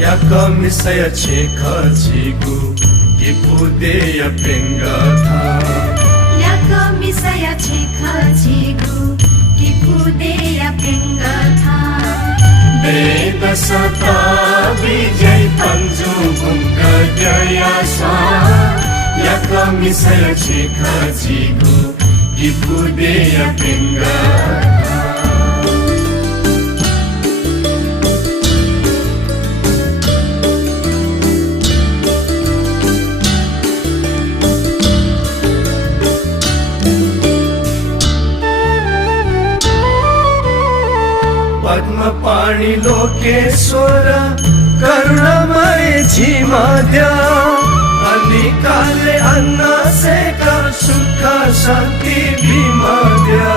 Yakamisaya chekajigu Kipudeya pengatha Yakamisaya chekajigu Kipudeya pengatha Veda sata vijay panju bunga jaya sa Yakamisaya chekajigu Kipudeya pengatha Padmapani Lokeshwar करुणामय झिमाद्या अनिकाले अन्न सेका सुख शान्ति भीमाद्या